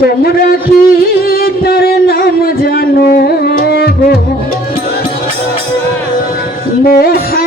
তোমরা কি তার নাম জানো গো? মহা